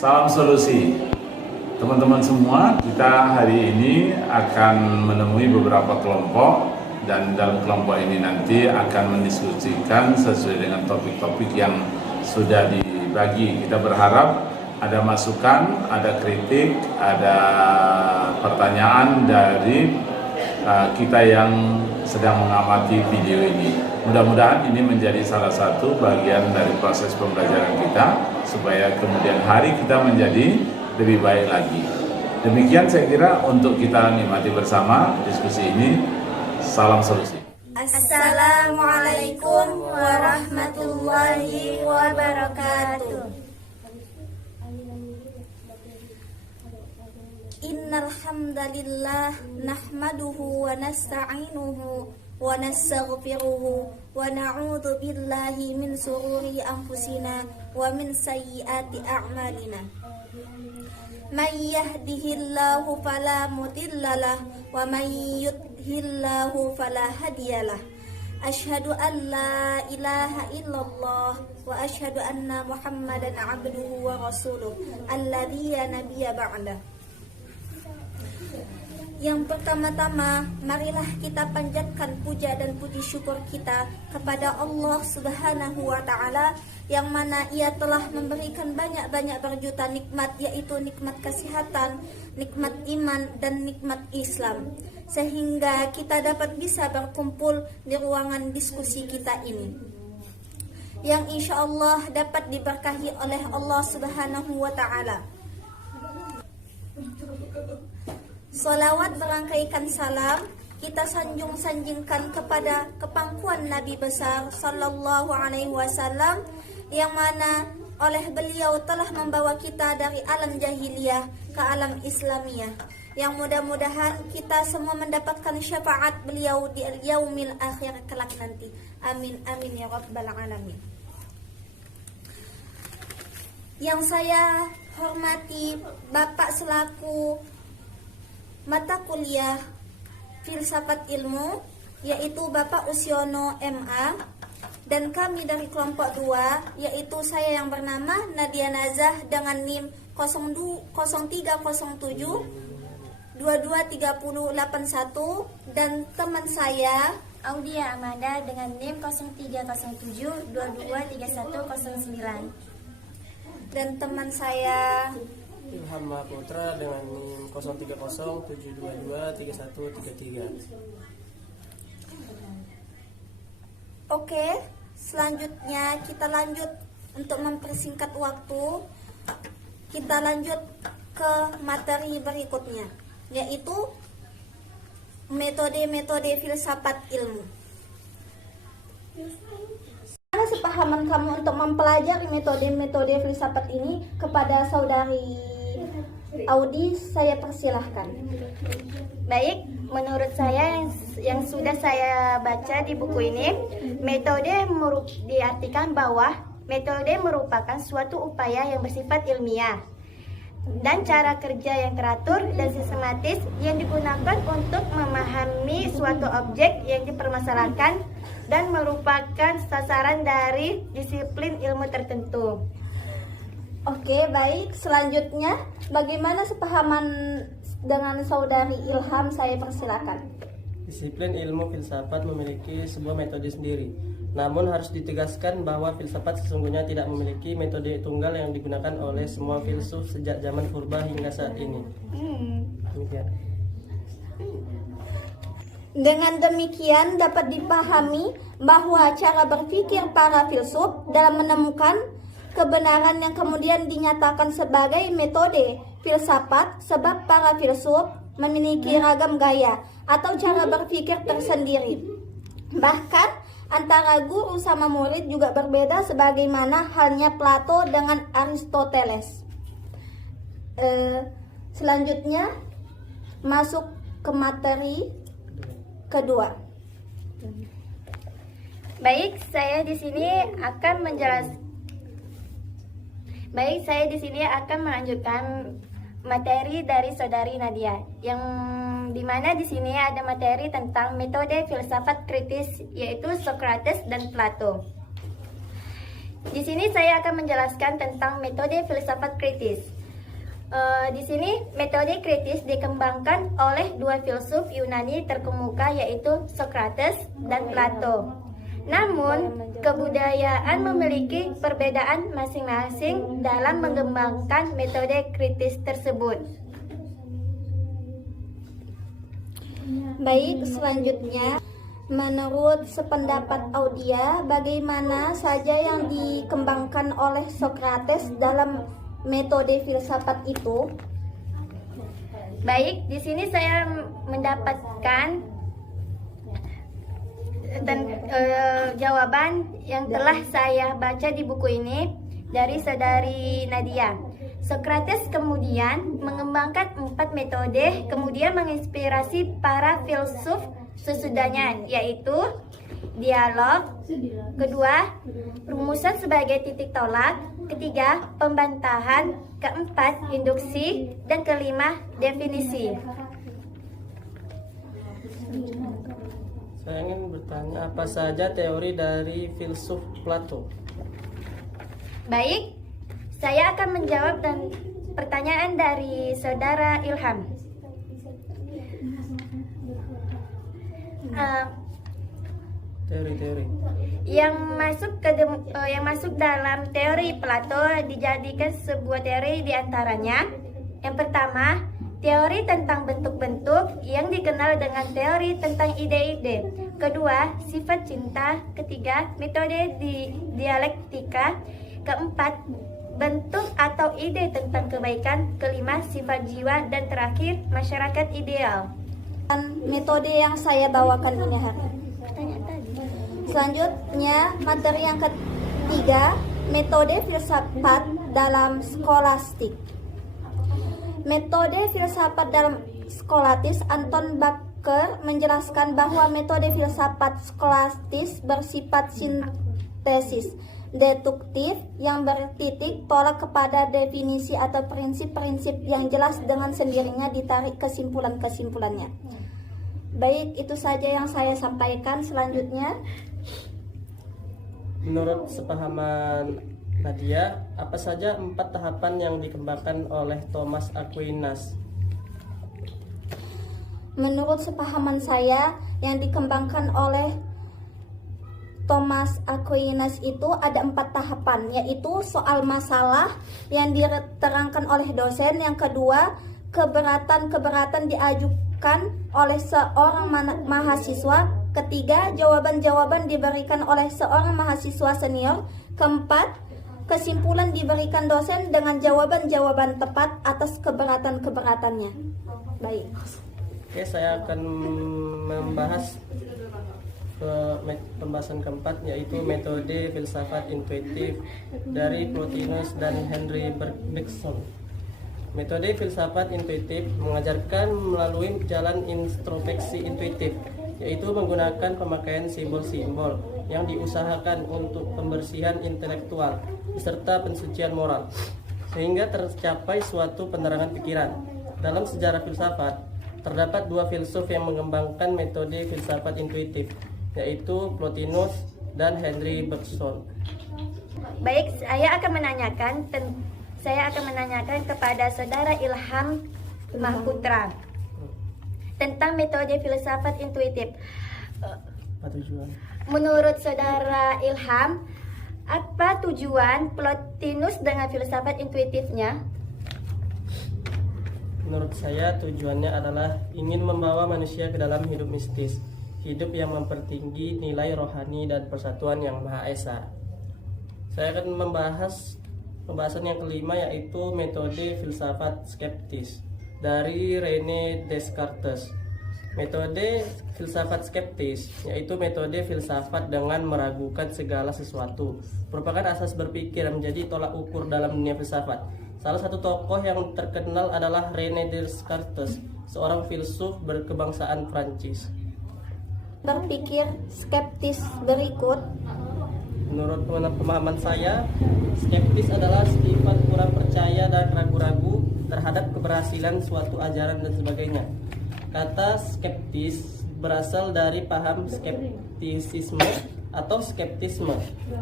Salam solusi. Teman-teman semua, kita hari ini akan menemui beberapa kelompok dan dalam kelompok ini nanti akan mendiskusikan sesuai dengan topik-topik yang sudah dibagi. Kita berharap ada masukan, ada kritik, ada pertanyaan dari kita yang sedang mengamati video ini. Mudah-mudahan ini menjadi salah satu bagian dari proses pembelajaran kita supaya kemudian hari kita menjadi lebih baik lagi. Demikian saya kira untuk kita nikmati bersama diskusi ini. Salam solusi. Assalamualaikum warahmatullahi wabarakatuh. Innal hamdalillah nahmaduhu wa nasta'inuhu wa nastaghfiruhu wa na'udzu billahi min shururi anfusina wa min sayyiati a'malina. May yahdihillahu fala mudhillalah wa may yudhlilhu fala hadiyalah. Asyhadu an la ilaha illallah wa asyhadu anna Muhammadan abduhu wa rasuluh alladzi la nabiyya ba'da. Yang pertama-tama, marilah kita panjatkan puja dan puji syukur kita kepada Allah Subhanahu wa Ta'ala, yang mana Ia telah memberikan banyak-banyak berjuta nikmat, yaitu nikmat kesehatan, nikmat iman, dan nikmat Islam, sehingga kita dapat bisa berkumpul di ruangan diskusi kita ini, yang insya Allah dapat diberkahi oleh Allah Subhanahu wa Ta'ala. Salawat berangkaikan salam kita sanjung-sanjingkan kepada kepangkuan Nabi besar Sallallahu Alaihi Wasallam, yang mana oleh beliau telah membawa kita dari alam jahiliyah ke alam Islamiyah, yang mudah-mudahan kita semua mendapatkan syafaat beliau di yaumil akhir kelak nanti. Amin amin ya rabbal alamin. Yang saya hormati Bapak selaku mata kuliah Filsafat Ilmu, yaitu Bapak Usyono MA, dan kami dari kelompok 2, yaitu saya yang bernama Nadia Nazah dengan NIM 0307 223081, dan teman saya Audia Amanda dengan NIM 0307 223109, dan teman saya Ilham Mahaputra dengan NIM 0307223133. Oke, selanjutnya kita lanjut untuk mempersingkat waktu. Kita lanjut ke materi berikutnya, yaitu metode-metode filsafat ilmu. Bagaimana sepahaman kamu untuk mempelajari metode-metode filsafat ini? Kepada saudari Audi, saya persilahkan. Baik, menurut saya yang sudah saya baca di buku ini, diartikan bahwa metode merupakan suatu upaya yang bersifat ilmiah dan cara kerja yang teratur dan sistematis yang digunakan untuk memahami suatu objek yang dipermasalahkan dan merupakan sasaran dari disiplin ilmu tertentu. Oke, baik. Selanjutnya, bagaimana sepahaman dengan saudari Ilham? Saya persilakan. Disiplin ilmu filsafat memiliki sebuah metode sendiri. Namun harus ditegaskan bahwa filsafat sesungguhnya tidak memiliki metode tunggal yang digunakan oleh semua filsuf sejak zaman purba hingga saat ini. Demikian. Dengan demikian dapat dipahami bahwa cara berpikir para filsuf dalam menemukan kebenaran yang kemudian dinyatakan sebagai metode filsafat, sebab para filsuf memiliki ragam gaya atau cara berpikir tersendiri. Bahkan antara guru sama murid juga berbeda, sebagaimana halnya Plato dengan Aristoteles. Selanjutnya masuk ke materi kedua. Baik, saya di sini akan melanjutkan materi dari saudari Nadia, yang dimana di sini ada materi tentang metode filsafat kritis, yaitu Socrates dan Plato. Di sini saya akan menjelaskan tentang metode filsafat kritis. Di sini metode kritis dikembangkan oleh dua filsuf Yunani terkemuka yaitu Socrates dan Plato. Namun, kebudayaan memiliki perbedaan masing-masing dalam mengembangkan metode kritis tersebut. Baik, selanjutnya menurut sependapat Audia, bagaimana saja yang dikembangkan oleh Socrates dalam metode filsafat itu? Baik, di sini saya mendapatkan jawaban yang telah saya baca di buku ini dari saudari Nadia. Socrates kemudian mengembangkan 4 metode, kemudian menginspirasi para filsuf sesudahnya, yaitu dialog, kedua, rumusan sebagai titik tolak, ketiga, pembantahan, keempat, induksi, dan kelima, definisi. Saya ingin bertanya, apa saja teori dari filsuf Plato? Baik, saya akan menjawab dan pertanyaan dari saudara Ilham. Teori-teori. Yang masuk dalam teori Plato dijadikan sebuah teori diantaranya. Yang pertama, teori tentang bentuk-bentuk yang dikenal dengan teori tentang ide-ide. Kedua, sifat cinta. Ketiga, metode dialektika. Keempat, bentuk atau ide tentang kebaikan. Kelima, sifat jiwa. Dan terakhir, masyarakat ideal. Metode yang saya bawakan ini hari. Selanjutnya, materi yang ketiga, metode filsafat dalam skolastik. Metode filsafat dalam skolatis, Anton Baker menjelaskan bahwa metode filsafat skolastis bersifat sintesis, deduktif yang bertitik tolak kepada definisi atau prinsip-prinsip yang jelas dengan sendirinya ditarik kesimpulan-kesimpulannya. Baik, itu saja yang saya sampaikan. Selanjutnya, menurut sepahaman Nadia, apa saja 4 tahapan yang dikembangkan oleh Thomas Aquinas? menurut sepahaman saya yang dikembangkan oleh Thomas Aquinas itu ada 4 tahapan, yaitu soal masalah yang diterangkan oleh dosen. Yang kedua, keberatan-keberatan diajukan oleh seorang mahasiswa. Ketiga, jawaban-jawaban diberikan oleh seorang mahasiswa senior. Keempat, kesimpulan diberikan dosen dengan jawaban-jawaban tepat atas keberatan-keberatannya. Baik. Oke, saya akan membahas pembahasan keempat, yaitu metode filsafat intuitif dari Plotinus dan Henry Bergson. Metode filsafat intuitif mengajarkan melalui jalan introspeksi intuitif, yaitu menggunakan pemakaian simbol-simbol yang diusahakan untuk pembersihan intelektual beserta pensucian moral, sehingga tercapai suatu penerangan pikiran. Dalam sejarah filsafat, terdapat 2 filsuf yang mengembangkan metode filsafat intuitif, yaitu Plotinus dan Henry Bergson. Baik, saya akan menanyakan kepada saudara Ilham Mahputra tentang metode filsafat intuitif. Apa tujuan? Menurut saudara Ilham, apa tujuan Plotinus dengan filsafat intuitifnya? Menurut saya, tujuannya adalah ingin membawa manusia ke dalam hidup mistis, hidup yang mempertinggi nilai rohani dan persatuan yang Maha Esa. Saya akan membahas pembahasan yang kelima, yaitu metode filsafat skeptis dari René Descartes. Metode filsafat skeptis yaitu metode filsafat dengan meragukan segala sesuatu, merupakan asas berpikir yang menjadi tolak ukur dalam dunia filsafat. Salah satu tokoh yang terkenal adalah René Descartes, seorang filsuf berkebangsaan Prancis. Berpikir skeptis berikut. Menurut pemahaman saya, skeptis adalah sifat kurang percaya dan ragu-ragu terhadap keberhasilan suatu ajaran dan sebagainya. Kata skeptis berasal dari paham skeptisisme atau skeptisme,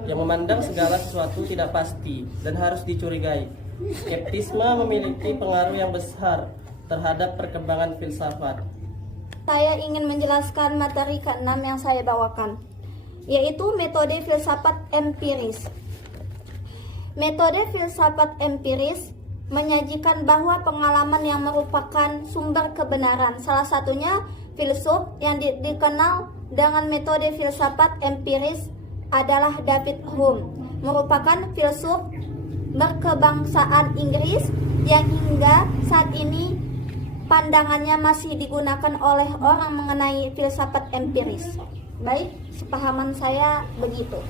yang memandang segala sesuatu tidak pasti dan harus dicurigai. Skeptisme memiliki pengaruh yang besar terhadap perkembangan filsafat. Saya ingin menjelaskan materi ke-6 yang saya bawakan, yaitu metode filsafat empiris. Metode filsafat empiris menyajikan bahwa pengalaman yang merupakan sumber kebenaran. Salah satunya filsuf yang dikenal dengan metode filsafat empiris adalah David Hume, merupakan filsuf berkebangsaan Inggris yang hingga saat ini pandangannya masih digunakan oleh orang mengenai filsafat empiris. Baik, sepahaman saya begitu.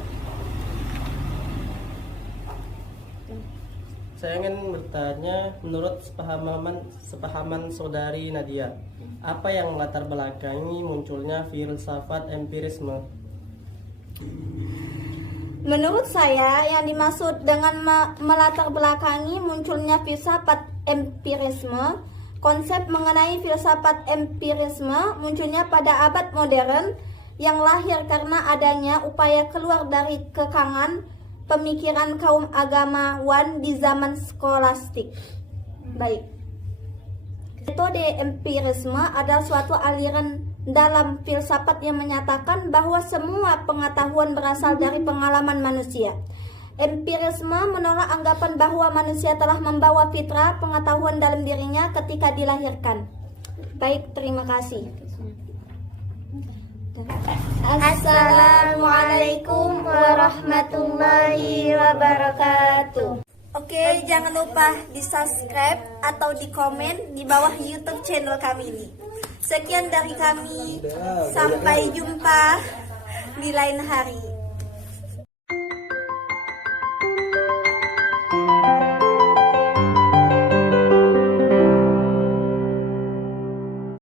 Saya ingin bertanya, menurut sepahaman saudari Nadia, apa yang melatar belakangi munculnya filsafat empirisme? Menurut saya, yang dimaksud dengan melatar belakangi munculnya filsafat empirisme, konsep mengenai filsafat empirisme munculnya pada abad modern yang lahir karena adanya upaya keluar dari kekangan pemikiran kaum agamawan di zaman skolastik. Baik. Metode empirisme adalah suatu aliran dalam filsafat yang menyatakan bahwa semua pengetahuan berasal dari pengalaman manusia. Empirisme menolak anggapan bahwa manusia telah membawa fitrah pengetahuan dalam dirinya ketika dilahirkan. Baik, terima kasih. Assalamualaikum warahmatullahi wabarakatuh. Oke, jangan lupa di subscribe atau di komen di bawah YouTube channel kami ini. Sekian dari kami, sampai jumpa di lain hari.